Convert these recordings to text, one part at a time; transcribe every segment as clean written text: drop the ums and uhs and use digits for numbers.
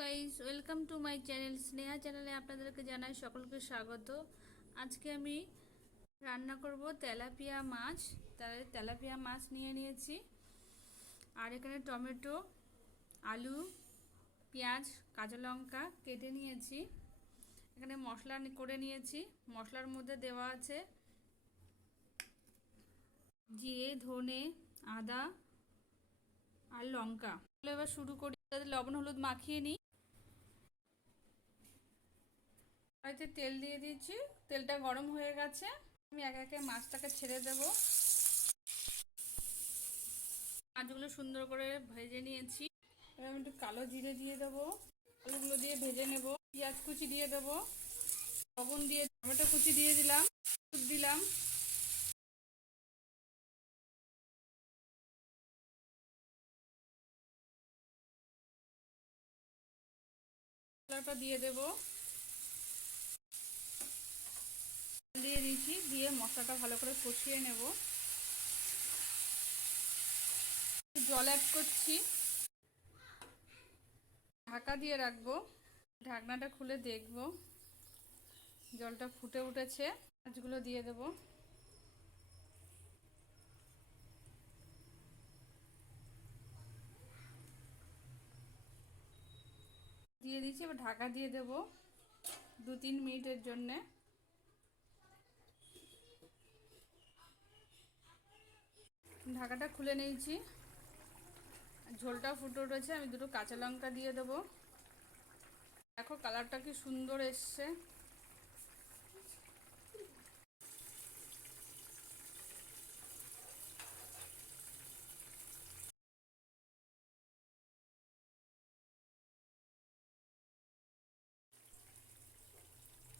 Guys, welcome to my channel Sneha চ্যানেলে আপনাদেরকে জানাই সকলকে স্বাগত। আজকে আমি রান্না করব তেলাপিয়া মাছ। তেলাপিয়া মাছ নিয়ে নিয়েছি, আর এখানে টমেটো, আলু, পেঁয়াজ, কাঁচা লঙ্কা কেটে নিয়েছি। এখানে মশলা করে নিয়েছি। মশলার মধ্যে দেওয়া আছে জিরে, ধনে, আদা আর লঙ্কা। এবার শুরু করি। লবণ হলুদ মাখিয়ে নিই। কড়াইতে তেল দিয়ে দিয়েছি, তেলটা গরম হয়ে গেছে। আমি একে একে মাছটাকে ছেড়ে দেব। মাছগুলো সুন্দর করে ভেজে নিয়েছি। এবার আমি একটু কালো জিরে দিয়ে দেবো। আলুগুলো দিয়ে ভেজে নেব। পেঁয়াজ কুচি দিয়ে দেবো, লবণ দিয়ে টমেটো কুচি দিয়ে দিলাম, হলুদ দিলাম। মশলাটা দিয়ে দেবো, দিয়ে দিয়েছি। দিয়ে মশলাটা ভালো করে কষিয়ে নেব। জল অ্যাড করছি, ঢাকা দিয়ে রাখবো। ঢাকনাটা খুলে দেখব জলটা ফুটে উঠেছে। মাছগুলো দিয়ে দেব। দিয়ে দিচ্ছি। এবার ঢাকা দিয়ে দেব 2-3 মিনিটের জন্যে। ঢাকাটা খুলে নিয়েছি, ঝোলটাও ফুটে উঠেছে। আমি দুটো কাঁচা লঙ্কা দিয়ে দেবো। দেখো কালারটা কি সুন্দর এসছে।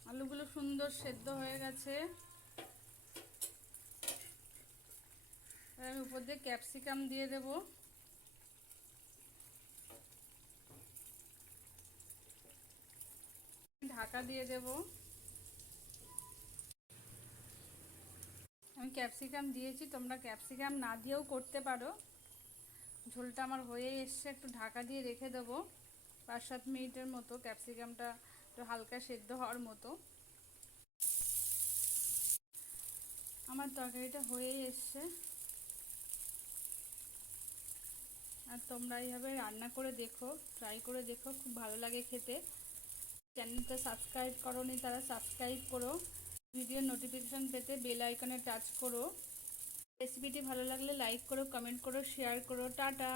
আলুগুলো সুন্দর সেদ্ধ হয়ে গেছে। আমি উপর দিয়ে ক্যাপসিকাম দিয়ে দেব। ঢাকা দিয়ে দেব। আমি ক্যাপসিকাম দিয়েছি, তোমরা ক্যাপসিকাম না দিয়েও করতে পারো। ঝোলটা আমার হয়ে এসছে, একটু ঢাকা দিয়ে রেখে দেবো 5-7 মিনিটের মতো, ক্যাপসিকামটা একটু হালকা সেদ্ধ হওয়ার মতো। আমার তরকারিটা হয়েই এসছে। আর তোমরা এইভাবে রান্না করে দেখো, ট্রাই করে দেখো, খুব ভালো লাগে খেতে। চ্যানেলটা সাবস্ক্রাইব করোনি তারা সাবস্ক্রাইব করো। ভিডিও নোটিফিকেশান পেতে বেল আইকনে টাচ করো। রেসিপিটি ভালো লাগলে লাইক করো, কমেন্ট করো, শেয়ার করো। টাটা।